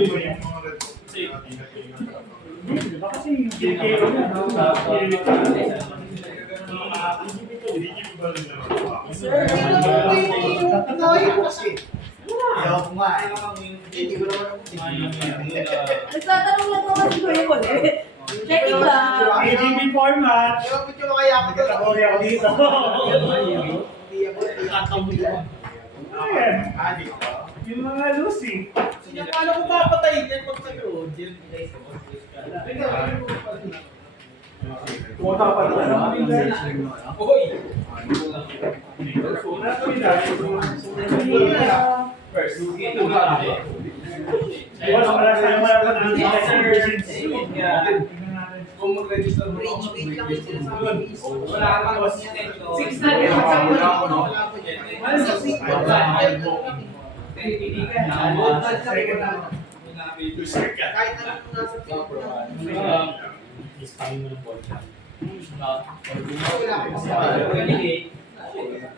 gusto niya. Kasi yung KO niya, Sir, ayaw ko nga eh. Hindi ko naman Nagtatanong lang naman si Kuya ulit. Checking lang. AGB format. ayaw ko yung kaya ako doon. Kategorya ako dito. Ayan. Yung mga Lucy. Paano ko papatayin yan pag nag-road? Pumunta ka pa doon, ano? Oy! First, Diba, sa pala sa'yo wala ka kung mag-register mo Rage ako, bait lang yung sinasabi. wala ka pang 6 na rin. Wala ko, no? Kahit anong nasa team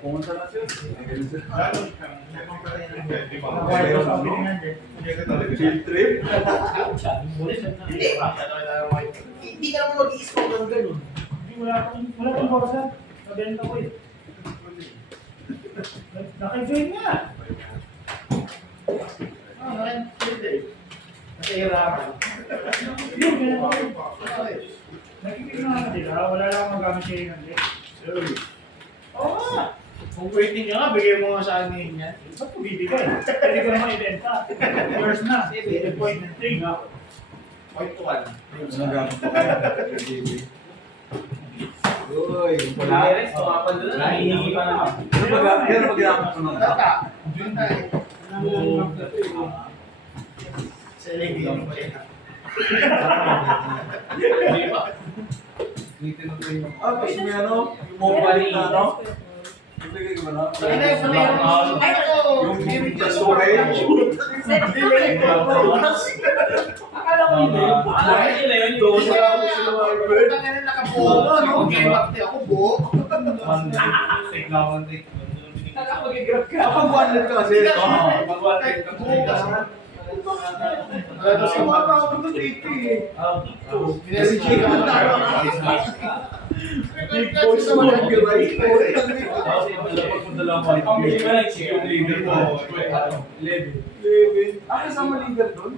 Pumunta na siya. Chill trip? Hindi ka naman mag-i-scope ng ganun. Wala kang borsa. Nabenta ko eh. Naka-join nga. Yun, ganun ako. Nakikita nga nila, wala lang magamit kayo ng link. Oo nga. Kung waiting ka nga, bigay mo nga sa akin yan. Ba't ko bibigay? Pwede ko naman ibenta. Yours na. 7.3. Point to one. Ano gamit ko kaya? Uy, wala. Nahihingi pa na. Pero pag-gamit ko ng Tata, yun tayo. Sa lady, ano ba yan? Tapos may ano, yung mobile na ano? Ibigay ko na. Yung storage. Akala ko hindi. Nakapag-grab ka. Kapag wallet ka kasi. Kasi mga tao ko doon 80 eh. Kasi chika na tayo. Big boys sa mga nag-giray. Ang leader yung leader mo. 11. Ah, kasama leader doon?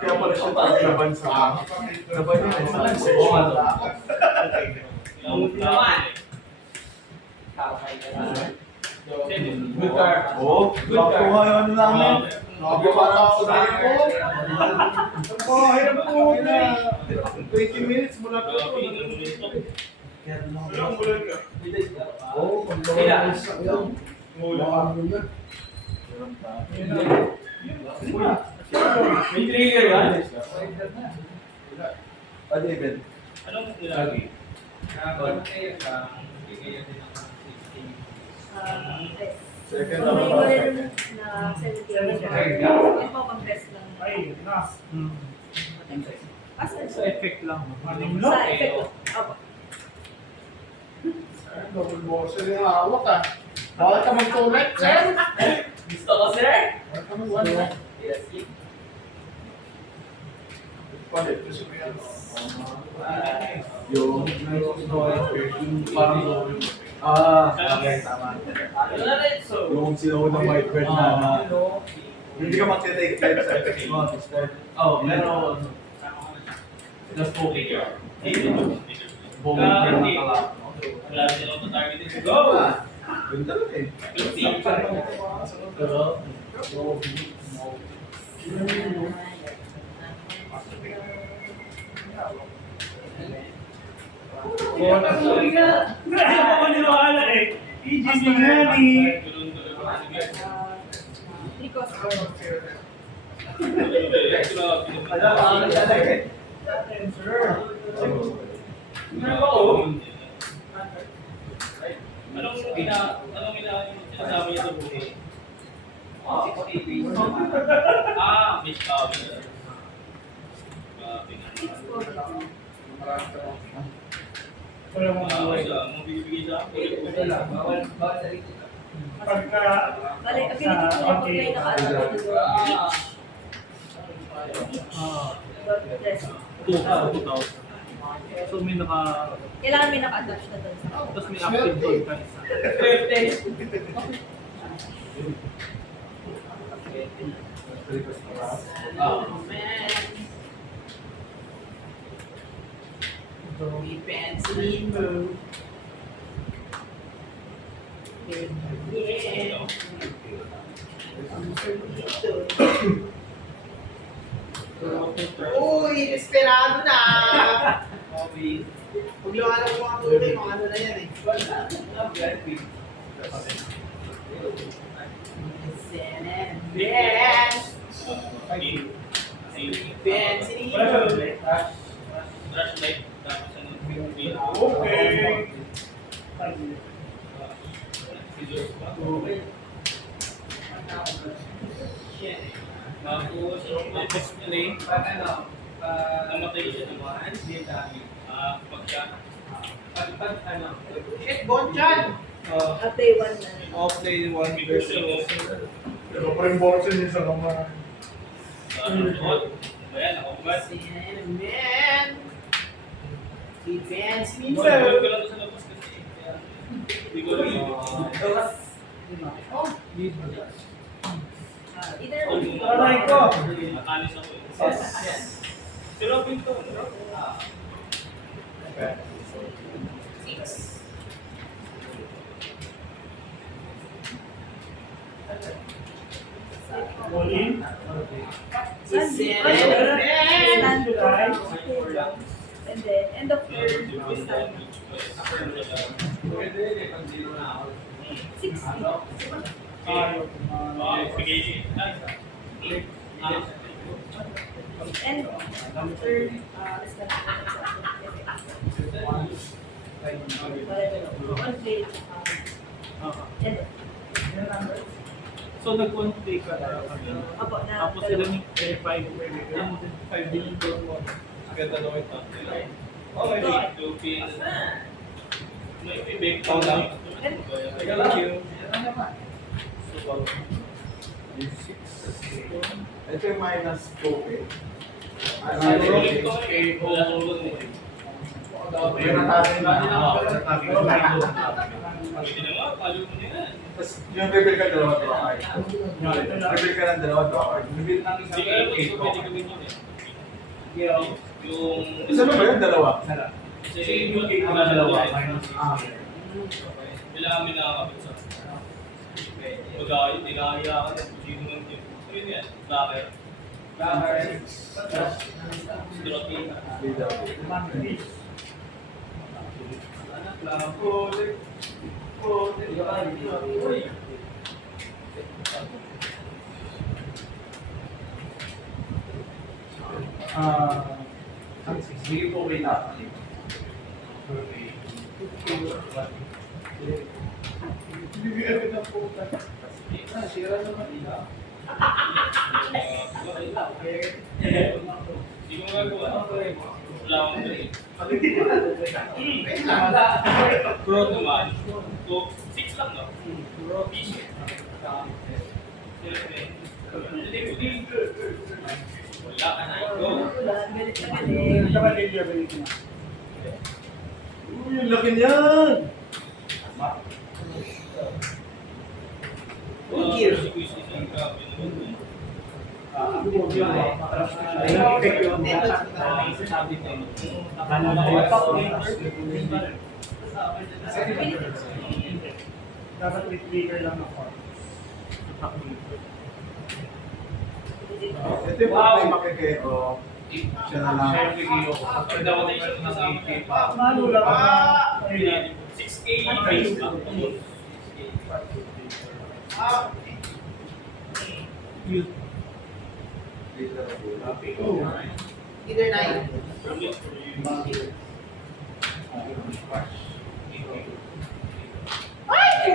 Kaya pala siya laban sa laban niya. Good car. Oo, kakuha yung ano namin. Nakapapataw na ako. Oh, hirap po na. 20 minutes mula pa. Oo, May trigger yan. David. Anong nilagay? Second So, may na wala na 70. Yan po, pang-test lang. Ay, na. Asa? Sa effect lang. Anim Sa lang. effect ko. Opo. Double boxer yung hawak ah. Bawal ka mag-tulad, sir. Gusto ko, sir? Bawal ka mag-tulad. Yes, yung parang okay, tama. Ano na rin, so? Yung sinawad ng white bird na hindi ka mag-take time sa effects mo. Oh, pero... Just poking your... Bowling bird na tala. Wala silang targeted. Go! Yun talaga eh. 50. Pero, Grabe ako maniwala eh. EGB nga ni. Because, Sir. Anong sinasabi niya sa buhay? Miss Kawin. Wala mong buhay. Mo bibigay sa akin. Ito lang, bawal sa rito. Pagka, Bale, ability ko lang pag may naka-ano ko. God bless. 2,000. So may Kailangan may naka-attach na doon sa tapos may active doon ka isa. Ah. Uy, desperado na! Huwag lang alam kung ang tuloy, kung ano na yan eh. Yes! Brush light. Tapos ano? okay. Tapos, display. Namatay siya naman. Pagka. Shit, Bonchan! Day 1 na. Offlay 1 versus Pero pa rin boxing niya sa kamay. Ayan, ako ba? Man! Defense me, Ko sir! lang sa labas kasi. Hindi ko rin. Either Aray ko! Nakalis ako. Pero pinto. All in. and then end of term stand. 60. Ayaw. Bigay. And third, one play. End of. so nag-1 ka na. Apo na. Tapos sila yung 5 din doon mo. Ganda naman ito. Okay, two pieces. May big Ikaw lang. Thank you. Ito yung minus 2K. Yun ang tatay na. Pwede na nga, palo mo na yan. Tapos yung reveal ka dalawa to ay. Reveal ka ng dalawa to ay. Reveal ng Hindi ka alam kung pwede gawin yun eh. Yung... Isa ba yun? Dalawa? Kasi yung cake na dalawa. Ah. Kailangan may nakakapit sa... Pag-ayos, tinahaya ka na. Sino man yun. Ayun yan. Bakit? Stroti. Sige po kayo na. Hindi ko magagawa. Wala akong galing. Pro naman. So, 6 lang no? Piso. Wala ka na. Go. Galit na galit. Saka Lilia, balik na. Uy, ang laki niyan! Dapat with trigger lang ako. Ito yung mga makikero. Siya na lang. Malo lang ako. 6K yung price ba? Either night. Ay!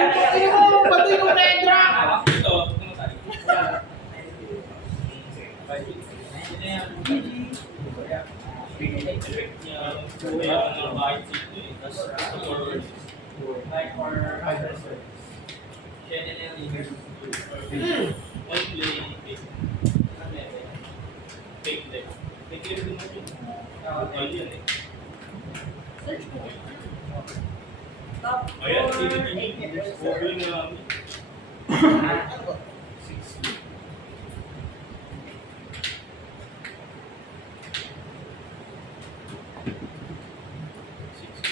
Patay ko Nedra! Ito, effect niya, kaya mga kahit sino eh. Tapos, or other service. Siya na yung leader. One play, fake. Fake deck. Fake deck din natin. All yan eh. Search ko. Top Ayan, 4. over na namin. 6K.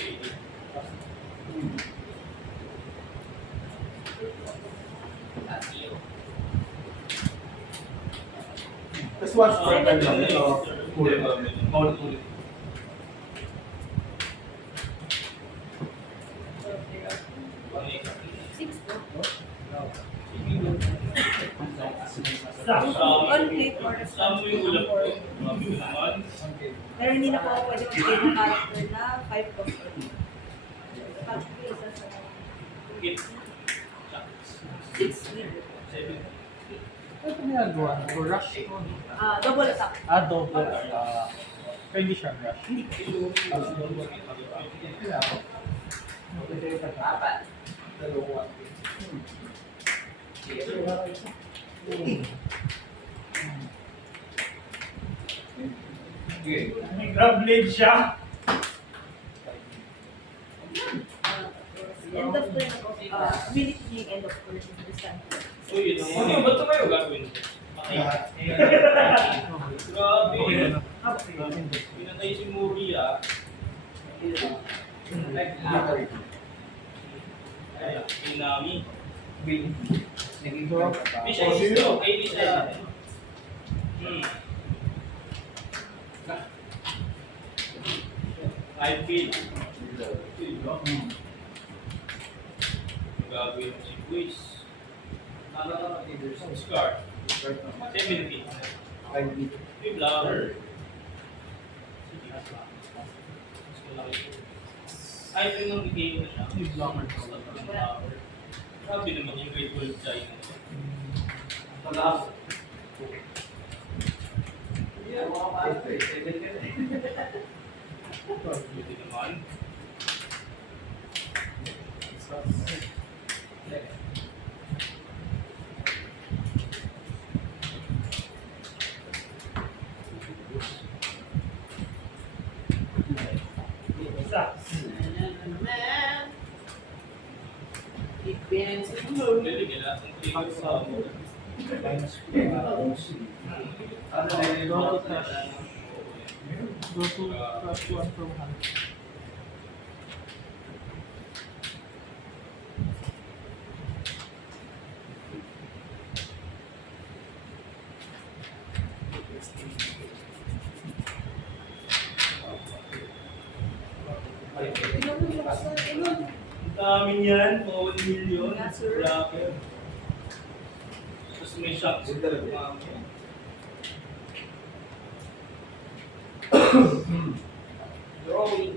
Let's watch for Seven. Paulit-ulit. Six. Sa. On click or Kasama mo yung ulap ko. Grabe ko naman. Pero hindi na po ako pwede mag-play ng character na 5 plus 4. Isa sa Okay. 6. 7. Ano ginagawa? Rush? Double attack. Double. Hindi siya rush. May grab blade siya. End of turn ako. Ability niya yung end of turn. Understand ko. So yun ang mga. Ba't ito kayo gagawin? Patay. Grabe. Pinatay si Muri ah. Ay, Inami. May siya yung ay di siya. I feel. Gagawin mo si Quiz. Scar. 70. May flower. Ay, ito yung game na siya. May flower. Grabe naman yung grade 12 China. Buti naman. Sa. Pwede kailangan ng trigger sa ako. Go to touch 1 from hand. Ang dami niyan, mga 1 million. Yeah, sir. Grabe. Tapos may shots. Drawing.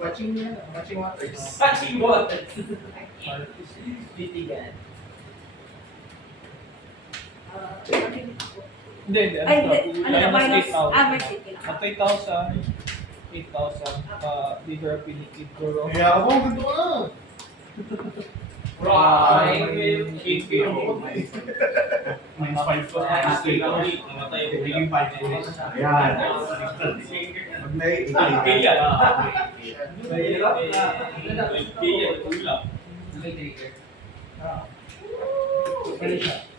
Watching waters. Touching water. Titigan. Ability ko. Hindi. Ay, hindi. Ano na, minus. Minus 8,000. At 8,000. 8,000. Leader ability. Guru. Kaya ako, ganito ko na. Right. Minus 5 pa. Namatay ako. Naging 5 po. Ayan. Pag Kaya. Mahirap na. Kaya. Ulap.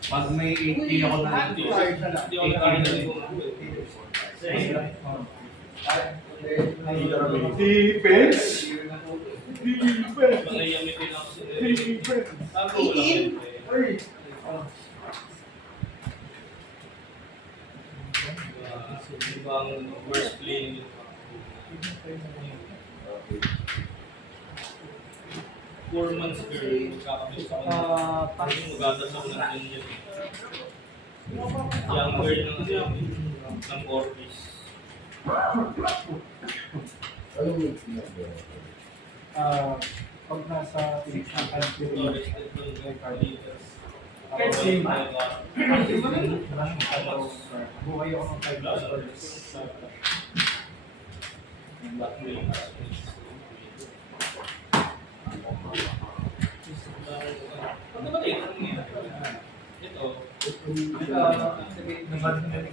Pag may 18 ako na Hindi ako kaya na Defense. Defense. Matayamitin ako sa Defense. Ako lang. Ay. Ibang worst play. 4 months girl, kakabit sa kanya. Kasi magatas ako ng ganyan. Young girl ng Corpus. Pag nasa 6 na time So, period, restricted to liters. kahit same, Mga- buhay ako ng 5 hours. Ano ba ito? Ito. Dumating na ni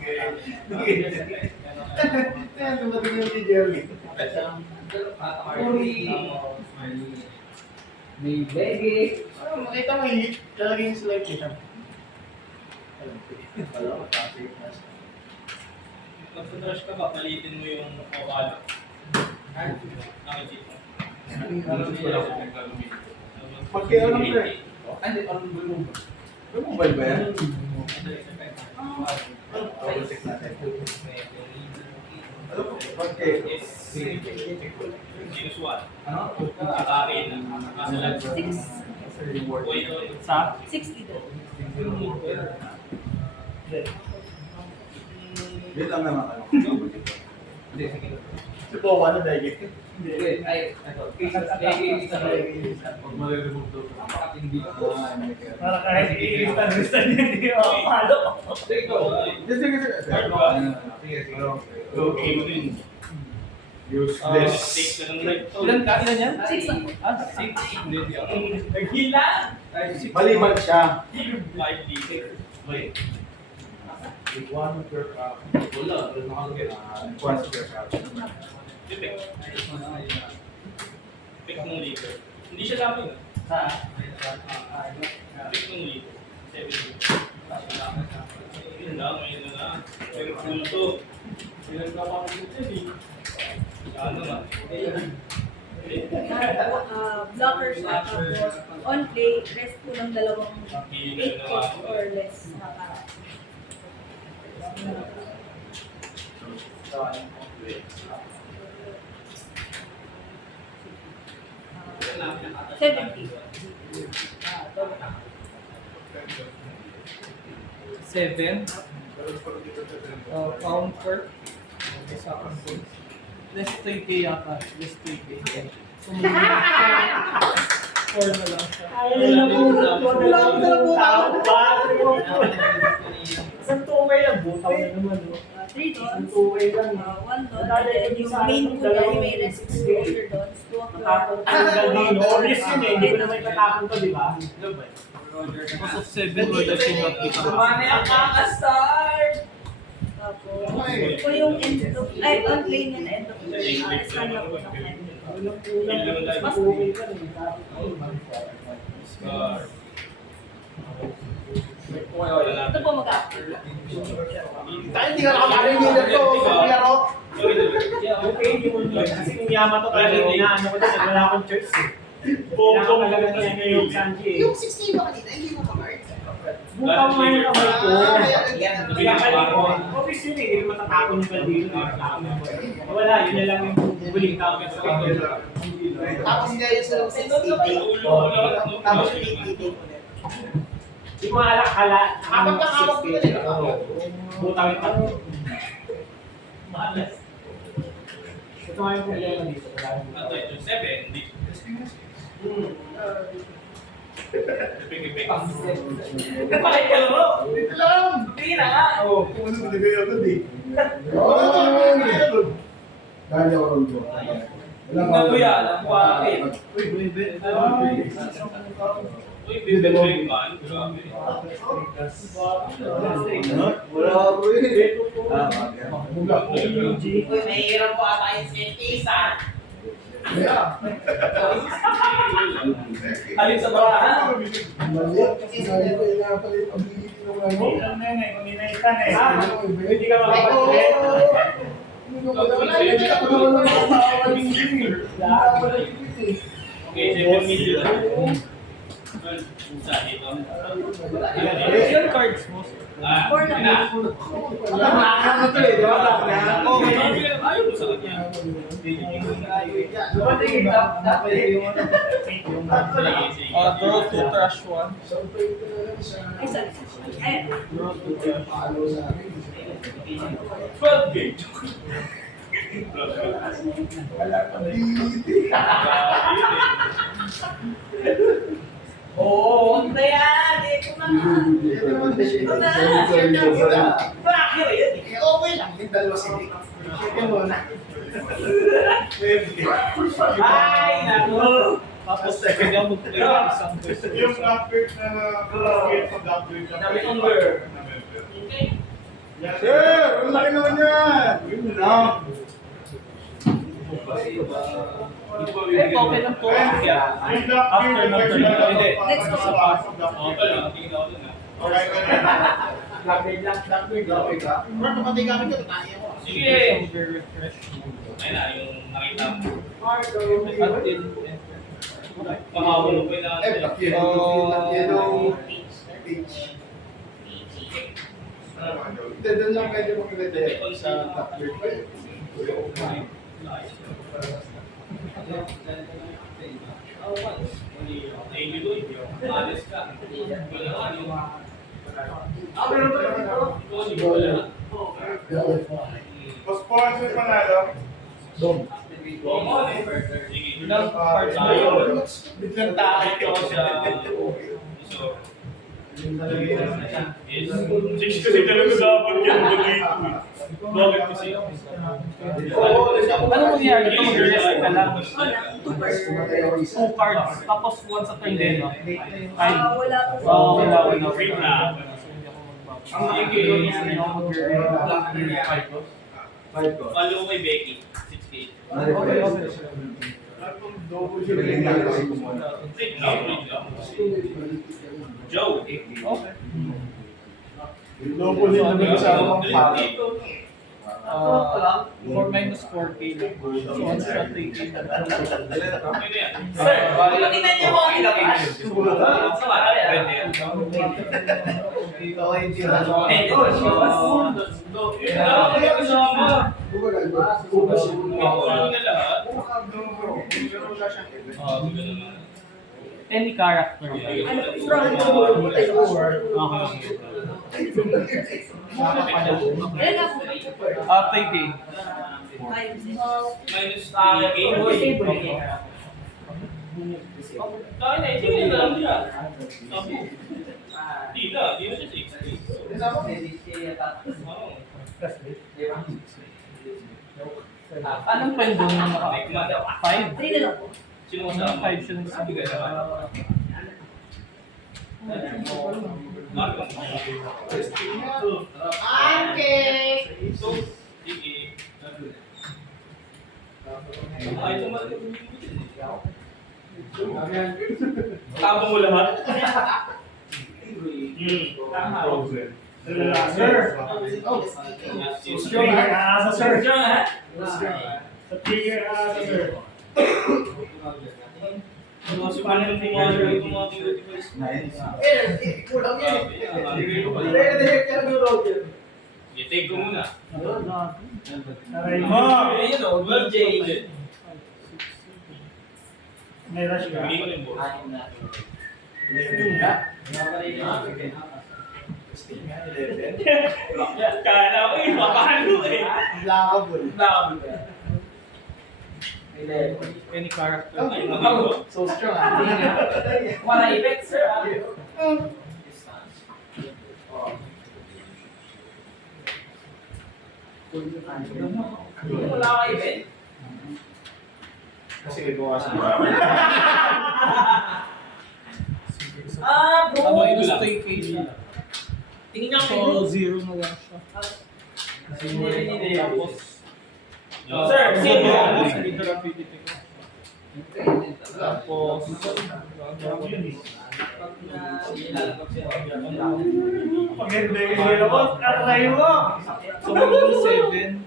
Ayan, dumating na ni Jerry. May bege. Makita mo yung talaga yung slide niya. Magsa-brush ka ba, palitin mo yung ovalo. Nakikita mo. Pagkaya lang pre. Hindi, anong bulong ba? May mobile ba yan? Okay. Sinuswat. Ano? Sakarin. Masalag. 6. Buhay ko. Sa 6 liter. Wait lang naman ano. Hindi, sige. Si Powa na dahil. Hindi, ay, ito. Bege, isa ba? Huwag maliremove daw. Napakatindi. para kahit i-instant hindi ako palo. Sige, go. Sige, sige. Sige, sige. Okay. Useless. Take ka ng light. Ilan ka? Ilan yan? 6 lang po. Ah, 6. Hindi ako. Naghila! Maliban siya. 5 liters. Wait. One per cup. Wala. One per cup. Pick. Pick ng liter. Hindi siya lapin. Pick ng liter. 7 liters. Yun lang, may na. Pero full to. Pinagpapakit siya eh. Ano na? Blocker siya. Tapos on play, rest po ng dalawang 8 days or less na para. $70. 7. Pound per. Less 3K yata. Less 3K. So, 4 na lang siya. Isang tuway lang, butaw na naman. $3. Tuway lang. $1. And yung main po niya, yung may rest exposure doon. Natapon ka ng Galdino. Obvious yun eh, hindi ko naman tatapon to, di ba? Because of 7, wala siya not become. ang kakastart! Tapos, ito po yung end of, ay, on play niya na end of the day. Saan na po ng end. Tuway lang eh. Scar. Ito po mag-after. Tayo hindi ka nakapagaling nila to. Laro. Okay, hindi mo yun. Kasi yung Yamato talaga, inaano ko din, wala akong choice eh. Kailangan talaga niya ngayon, Sanji eh. Yung 16 ba kanina, hindi mo ka-card? Butaw mo yung kamay ko. Kaya Kaya obvious yun eh, hindi mo matatapon yung Galdino. Wala, yun na lang yung huling tao sa kanila. Tapos hindi ayos na lang 16. Tapos yung 88 ulit. Hindi ko alakala. Kapag nakawag mo na nila. Butaw yung tatlo. Malas. Ito nga yung problema dito. Ito, 7. Hindi. Pick. Bakit ka mo? Dito lang. Tira nga! Oo. Kung ano nilagay agad eh. Dahil ako ron ko. Tingnan mo yan, ang buhangin. Uy, bibig man. Grabe. Wala ako eh. Uy, mahirap po ata yung sketisa. Yeah. Alin sa barahan? Sinabi ko yung napalit ang bigit ng ano. Ilan na yun eh, kung inaitan eh. Hindi ka Oo. makapagpapit. Wala yun, hindi ako naman nakakawal yung bigit. Wala yung bigit eh. Okay, 7 million. Sa ito. Ilan cards mo? Ah, 4 lang. na. Ano to eh, di ba? Okay, ayaw mo sa kanya. Dumating dapat yung Sige. Draw 2, trash 1. Ay, sorry. Ayan. 12 gauge. Oo, ano ba yan? Ito na nga. Ito na. Share na muna. Bakit yun? Okay lang, yung dalawa sila. Sige muna. Ay, naku. Tapos second yung mag-play ng isang person. Yung upgrade na upgrade Dami kong girl. Sir, ang laki naman yan! Yun lang. Eh, okay lang po. Kaya, after ng turn, hindi. Next Sa one. pass. Okay lang, tingin ako dun ah. Okay ka na. Upgrade lang. Okay ka. Bro, kapatid kami ko, tatayo ko. Sige! Very refreshing. Ayun na, yung nakita mo. Until Pangawalo ko na. Yellow peach. Hindi, doon lang pwede mong ilagay sa upgrade. Navy ko, alis ka. Wala ka, yung... Sponsor panalo. Ilang parts ba yun? Biglang tayo. So, 6 kasi talaga dapat yan. Bakit kasi? Ano mangyari ito? Mag-rest ka lang. Two person. 2 cards. Tapos once a turn din, no? Ah, wala po. Wala. Free na. Ang game is Blackberry 5. follow kay Becky. 6K. Okay. Break lang. Joe. Okay. Double hit naman sa mga palo. 4 minus 4K lang. So, once na 3K na. Pwede yan. Sir, tingnan niyo mo ang ilabas. Sama na yan. Pwede yan. Any character. Ano, from Okay. Ilan na po? 3K. Minus 3K. Kaya na, sige na lang siya. Di na siya 6K. Oo. Anong pwede mo naka 5? 3 na lang po. Sino mo sa 5 siya sa Sabi ka naman. Marco. So, sige. Ay, tumating. Tama mo lahat? Sir! Sa sir. Sa trigger sir. Kasi paano yung tumating na device? Kulang yan. I-take ko muna. Aray mo! Ayun o, DJ. May rush ka. Bili ko yung boss. Kala ko yung mapahalo eh. Lockable. Any character. Ay, magawa. So strong ah. Wala effect, sir. Wala ka event. Kasi gawa sa Ano yung staycation? Tingin niyo So, 0 na lang siya. Tapos, Sir, sino? Tapos, dito rapidity ko. Tapos, Pag-hindi kayo ako, aray mo! so magiging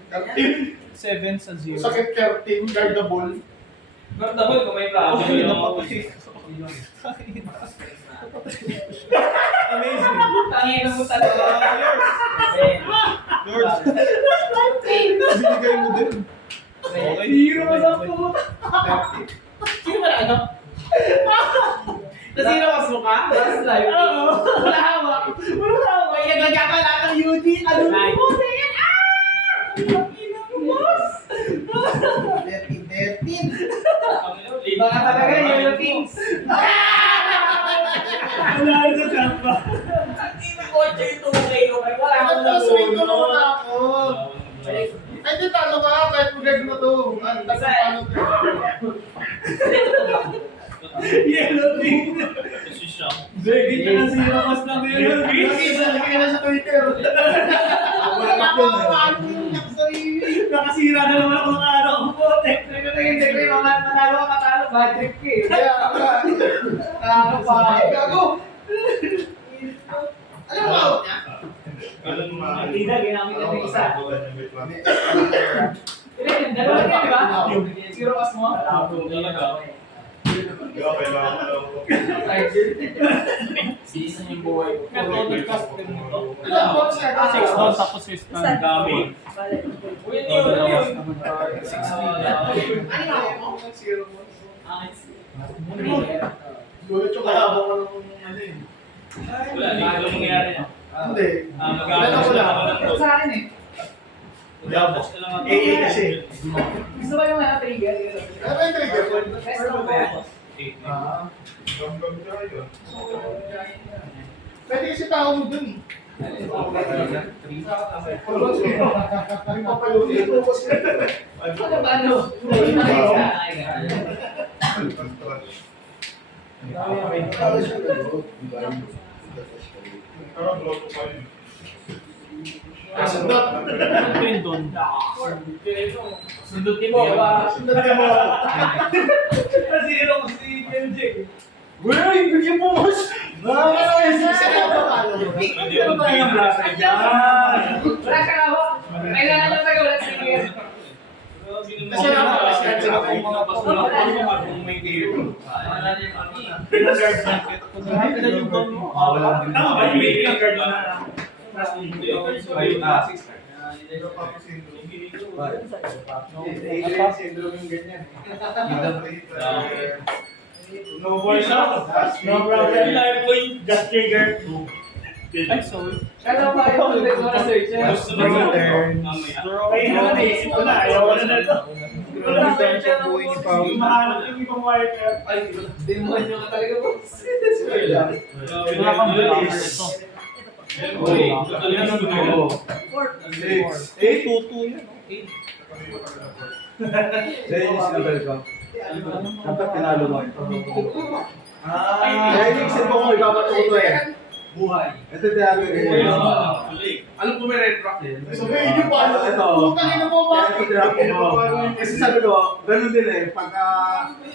7 sa 0. Sakit 13, guardable. Gardable kung may plano. Okay, napatay. Amazing. Tangin mo talaga. George. Binigay mo din. Okay. Hero sa po. Sino ba ano? Nasino mas mukha? Mas live. Wala hawak. Wala hawak. May naglagyan ka lahat ng UD. Ano mo? Ah! Ina mo, boss! Iba ka talaga, Yellow Kings. Wala rin sa champa. Tapos rin ko muna ako. Ay, di talo ka. Kahit pugad mo to. Ang taga paano to. Yellow King. Kasi siya. Sige, na si Ramos ng Yellow King. Lagay na sa Twitter. Wala na ako. Ano yung nagsarili? Nakasira na naman ako ng araw. Putek. Manalo ka matalo, bad trip ka eh. Kaya, Ano pa? gago. Alam mo, out niya? Hindi, ginamit niya ng isa. Dalawa niya, di ba? Zero pass mo? Season yung buhay ko. Ilang box na? 6 down tapos 6 down. Isa. Dami. Bale. Ano na mo? Zero box. Hindi. Gulat yung kalabo ko nung ano eh. Wala, hindi ko mangyayari yan. Hindi. Mag-aalas lang ako ng Ito sa akin eh. Mag-aalas na lang ako. AA kasi. Gusto ba yung trigger? Ano ba yung trigger? Best of ba yan? Pwede kasi tao mo dun eh. Papalutin ko kasi. Ano ba ano? Sundot. Yun doon. Sundot mo. Sundot ka mo. Nasira ko si MJ. Uy, bigyan mo mo. Sa'yo ba talo? Ano tayo ng blaster dyan? Wala ka hawak. Kailangan lang tayo wala trigger. Kasi Kasi ako, mga basura ko kung may tiro. Pinag-guard blanket. Pinag-yung doon mo. Tama ba? May pinag-guard na. syndrome yung ganyan. No voice out. No problem. Live point. Just trigger. Ay, sorry. Kaya ba yung ulit mo na search? Gusto mo Kaya naman naisip ko na. Ayaw ko na na ito. Mahanap yung ibang wire. Ay, demonyo ka talaga po. Wala kang blocker ito. Fourth. 2-2 yun. Dapat pinalo mo. Kaya yung isip ko kung ibabato ko to eh. Buhay. Ito tinalo eh. Alam ko may red rock eh. So, yung paano? Kung kanina mo ba? Kasi sabi ko, ganun din eh. Pagka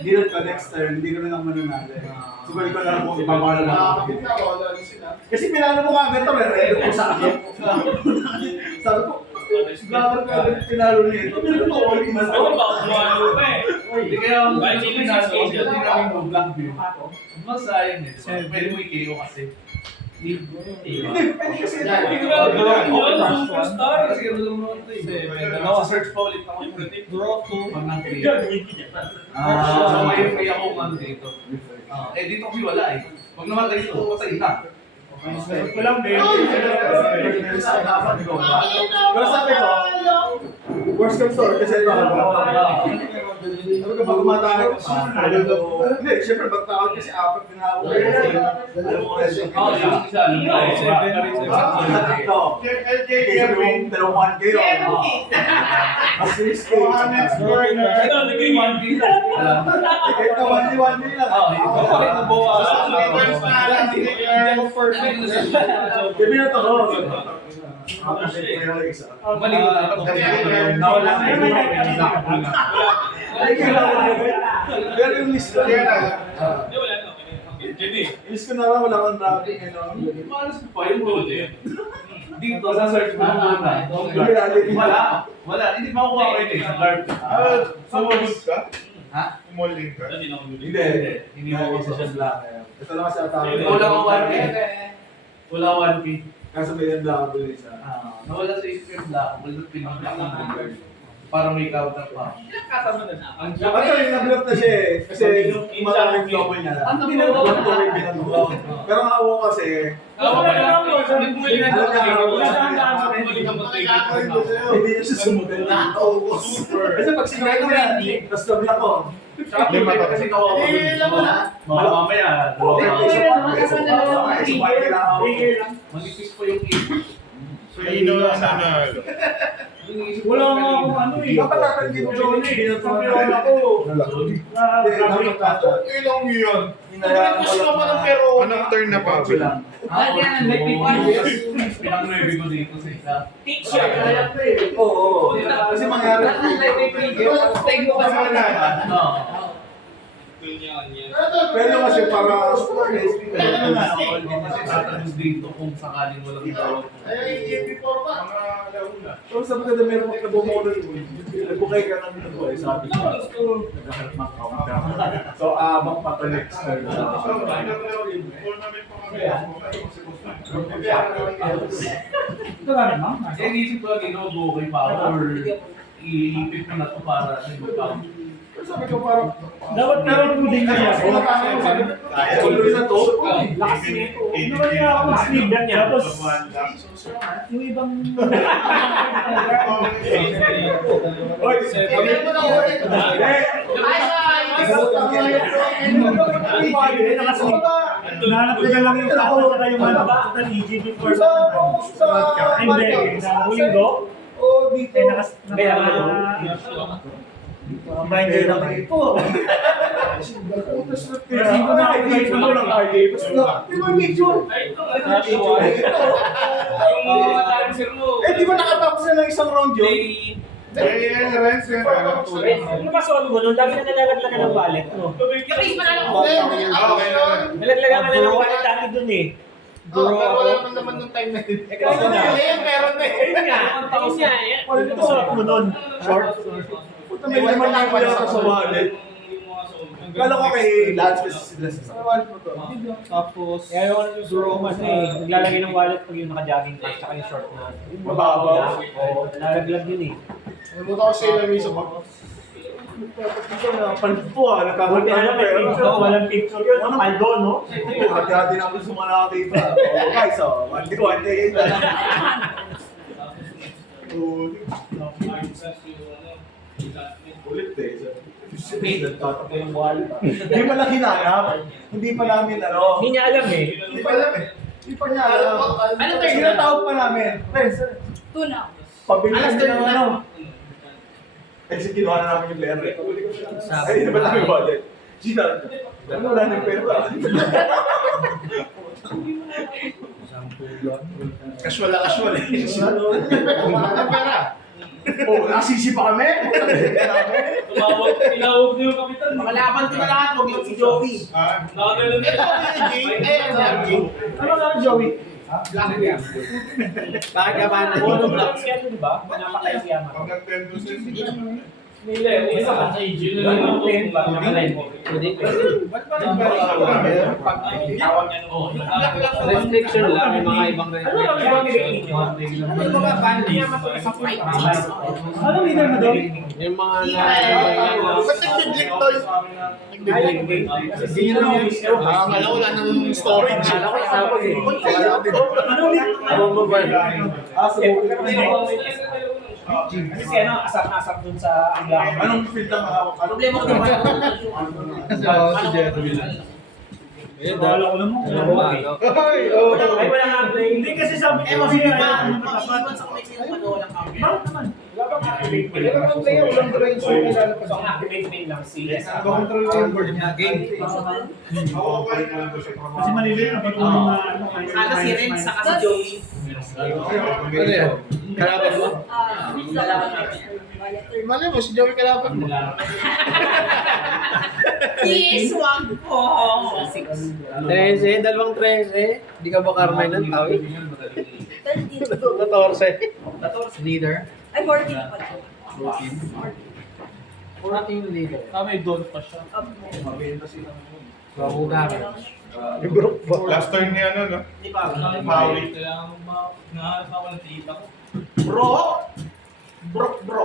deal ka next turn, hindi ko na lang mananalo eh. So, balik ko na lang kung ibabalo na ako. Kasi pinalo mo nga ganito, may red ko sa akin. Sabi ko, bakit ka agad pinalo niya ito? Pero ito, all mas Ako ba? Kumalo pa eh. Hindi kaya ang Kahit sino sa schedule. hindi namin mo black view. Mas sayang eh. Pwede mo i-KO kasi. Hindi, pwede kasi Hindi ko na alam. Superstar. Kasi gano'n lang naman ito eh. Dalawa. Search pa ulit ako yung Draw 2. pag nang-create. Gagawin ko niya. So may free ako man dito. Eh dito kasi wala eh. Pag namatay ito, patay na. Walang bail. Pero sabi ko, worst comes to worst kasi ito sabi ko pag umatake ka pa, hindi, syempre magtakot kasi apat din ako. Alam mo kasi. Oo, yung isa. Ito. Kaya sabi mo, dalawang 1K o. Mas risky. Ito, naging 1v. Kahit na 1D lang. Bakit nabawasan? Hindi ako perfect. Gabi na to. Mali ko na. Nawala na. Pero yung list ko yan. Hindi, wala na. Jimmy. List ko na lang, wala kang dropping. Malas ko pa yung gold eh. Dito sa search mo muna. Wala. Hindi makukuha ko yun eh. Sa guard. Sumulog ka? Ha? Umuling ka? Hindi na ako nuli. Hindi mo ko sa black. Ito lang kasi atake. Wala ko 1K. Wala 1K. Kaso may yung black isa. Nawala sa isip yung black. Wala pinag-black ng guard. para may counter pa. Actually, nag-block na siya eh. Kasi yung maraming double niya. Ano Hindi na block to may binagawa. Pero ang ako kasi, hindi niya siya sumunod. Kasi pag sinabi ko yan, tapos nag-block ko. Kasi kawawa mamaya. Manipis po yung Sino lang nanalo? Wala nga akong ano eh. Dapat tatanggin ko doon eh. Champion ako. Ilang yun? Gusto naman ng pero... Anong turn na pa? pinang-nervy ko dito sa isa. Teacher. Oo. Kasi mangyari. Pero kasi para Kasi tatanong dito kung sakaling walang tawag. Pero sabi ko na meron ka bumulo nagbukay ka ng minuto eh. Sabi ko, naghahanap ng counter. So, abang pa to next turn. Ito ka rin, ma'am. Kasi inisip ko kanino, bukay pa ako or iipit mo na to para mag-count. Pero sabi ko parang, Dapat meron mo din kaya. tuloy na to. Lakas nito. Hindi naman niya ako mag-sleeve niya. Tapos, yung ibang... Oy, Nahanap ko na lang yung tao na yung ano ba? Total EG before. Hindi. Huling go. Oh, dito. Kaya hindi naman ito. Kasi ko nakikita mo lang kayo. Di ba picture? Eh, di ba nakatapos na ng isang round yun? Ano ba solo mo nun? Lagi na nalalaglagan ng wallet. Kapis pa na lang ako. Nalaglagan ka na ng wallet dati dun eh. Pero wala naman nung time na yun. Ikaw na. Meron na eh. Ayun nga. Ayun nga. Wala ito suot mo nun. Short. Puta, may naman lang pala ako sa wallet. Kala ko kay Lance kasi sila sa wallet mo to. Tapos, kaya yung draw kasi naglalagay ng wallet pag yung naka-jogging pants tsaka yung short na. Mababaw. Oo, nalalaglag yun eh. Nalimutan ko sa'yo lang yung sabag. Panpo Buti na lang may picture. Walang picture yun. Ang paldo, no? Hati-hati na ako sumala dito. Oh, guys, oh. 1-1 day. Ulit eh. Nagtatak yung wallet. Hindi pa lang hinanap. Hindi pa namin ano. Hindi niya alam eh. Hindi pa alam eh. Hindi pa niya alam. Ano turn? Sinatawag pa namin. Friends, Tuna. pabilis din ng ano. Kasi kinuha na namin yung pera. Ay, hindi ba namin wallet? Gina, ano wala ng pera? Casual na casual eh. Ang pera? Oh, nasisi pa kami? Tinawag niyo yung kapitan. Makalaban ko na lahat, huwag yung si Joey. Nakagalan Ito, Ano nga Joey? Bakit ka ba na? Ano ba? Schedule di ba? Napakayang Pag nag-10 to 6, Nila, yung isa ka sa EG na lang yung Nakaline mo. restriction lang, may mga ibang Ano lang yung nilagay ninyo? Ano ba ba? Hindi naman ito sa fight. Ano leader mo doon? Yung mga ba't nag-biblik to? Sige na lang. Akala ko wala ng storage. Akala ko kasama eh. Ano leader? Kasi ano, asap-asap dun sa anglang. Anong field ang hawak? Problema ko naman. Wala ko naman. Ay, oh. Ay, wala nga play. Hindi kasi sabi Eh, ko kasi kasi iwan sa committee ng walang counter. bakit naman? Wala bang activate mail? Walang player, walang range. So, ang activate mail lang si Control yung board niya. Game. Kasi maliliit na patuloy na ano kahit Sana si Ren, saka si Joey. Ano yan? Kalaban mo? Malay mo, si Joey kalaban mo. Yes, wag po. 13, dalawang 13. Di ka ba karmay ng tawid? 13. 14. Leader. Ay, 14 pala. 14 leader. may doon pa siya. Bago namin. Last turn niya ano, no? Di ba? Maui. Nahanap ako ng tita ko. Bro? Bro.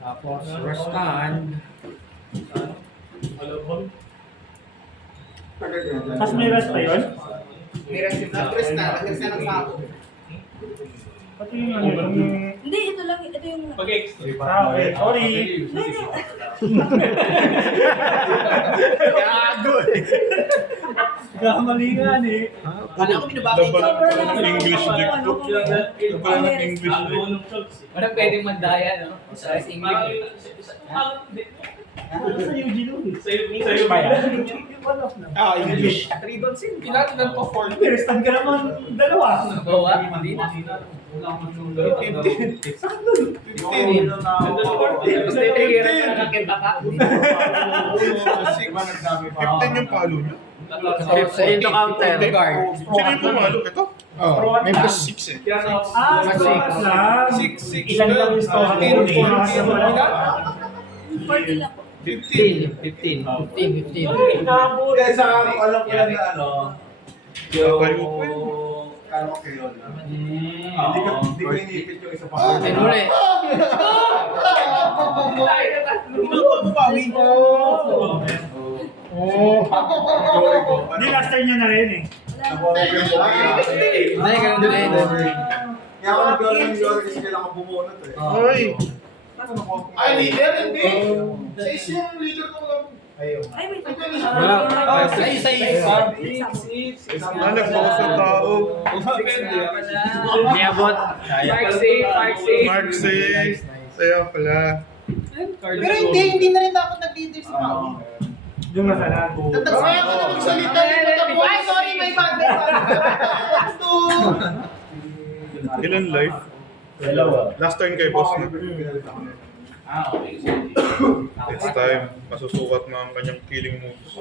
Tapos, Rastan. Tapos may rest pa yun? May rest na. Rest na. Rest na ng sako. Pati yung ano, yung... Hindi, ito lang, ito yung... Pag-extra. Okay, sorry. Gago eh. Kamalingan eh. Kala ko binabaki. Sobrang English dito. Sobrang English Parang pwedeng mandaya, no? Sa English. Sa Eugene eh. Sa'yo ba yan? English. 3 dots yun. Pinatunan ko 4. Stand ka naman dalawa. Bawa, hindi na. 15. Tapos nitigiran ka ng kitaka. 15 yung palo niya. Into counter. Guard. Sino yung pumalo? Ito? May plus 6 eh. Ah, Mas mas lang. 6. Ilan lang yung store? 40 lang po. 15. Inabot. Kaya sa alam ko lang na ano, Yung... karaoke yun. Hindi ko inipit yung isa pa. Ay, huli. Hindi, last time niya na rin eh. Ay, ganun din. Kaya ako nag-gawin yung York kasi kailangan bumunot eh. Ay! Ay, leader, hindi. Sa yung leader ko lang. Ay, may Wala. Ay, isa Ah, nagbawas ng tao. Hindi abot. Mark 6. Kaya pala. Pero hindi na rin dapat nag-leader si Pao. Yung masarap. Tatasaya ko na magsalita. Ay, sorry, may bad. Ilan life? Dalawa. Last turn kay boss na. It's time. Masusukat na ang kanyang killing moves.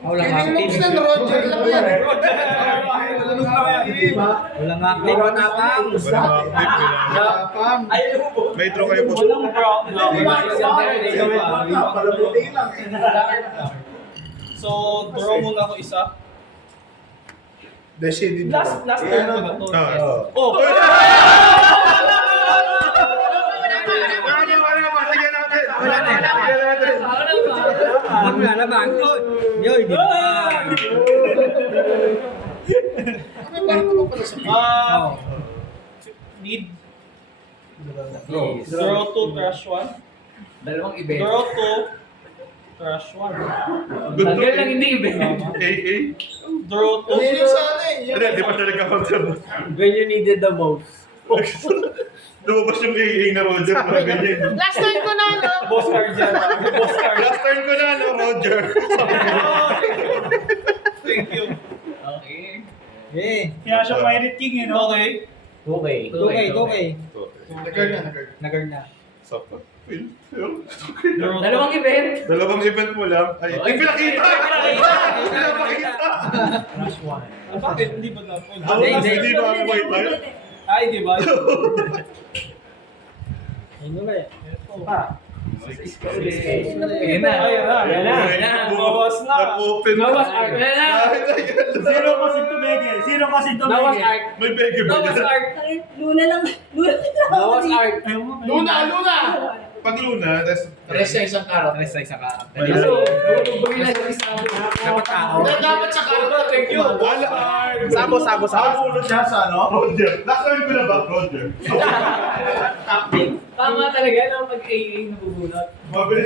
Walang Killing moves active. ng Roger lang yan. Walang active. Matapang. Walang active. May draw kayo boss. Palabutin lang eh. So, draw muna ako isa. Last turn ko na to. Oh! Maglalabang ko. Yoy, di ba? Need draw 2, trash 1. Dalawang event. Draw 2, trash 1. Good to Tagal lang hindi event. AA? Draw 2. Hindi sana eh. Hindi, di pa talaga counter. When you needed the most. Lumabas yung AA na Roger. Mga ganyan. Last time ko na, no? Boss card yan. Boss card. Last turn ko na, no, Roger. Thank you. Okay. Yeah. Kaya siya Pirate King eh, no? Okay. Okay. Nag-guard na. Sapa. Dalawang event. Dalawang event mo lang. Ay, pinakita! Pinakita! Bakit? Hindi ba na? Hindi ba ang white tayo? Ay, di ba? Ano ba yan? Ayan na. Ayan na. Bawas na. Nag-open na. Bawas art. Zero kasi to Bege. Zero kasi to Bawas Bege. art. May bege ba Bawas yan? art. Luna lang. Luna lang. Bawas art. Ayaw mo. Luna! Pag luna, Rest sa isang karot. So, bumili na sa isang dapat tao. Dapat sa karot. Thank you. Sabo. Nakapulot siya sa ano? Roger. Last turn ko na ba, Roger? Tama talaga, no? Pag AA nabubunot. Mabilis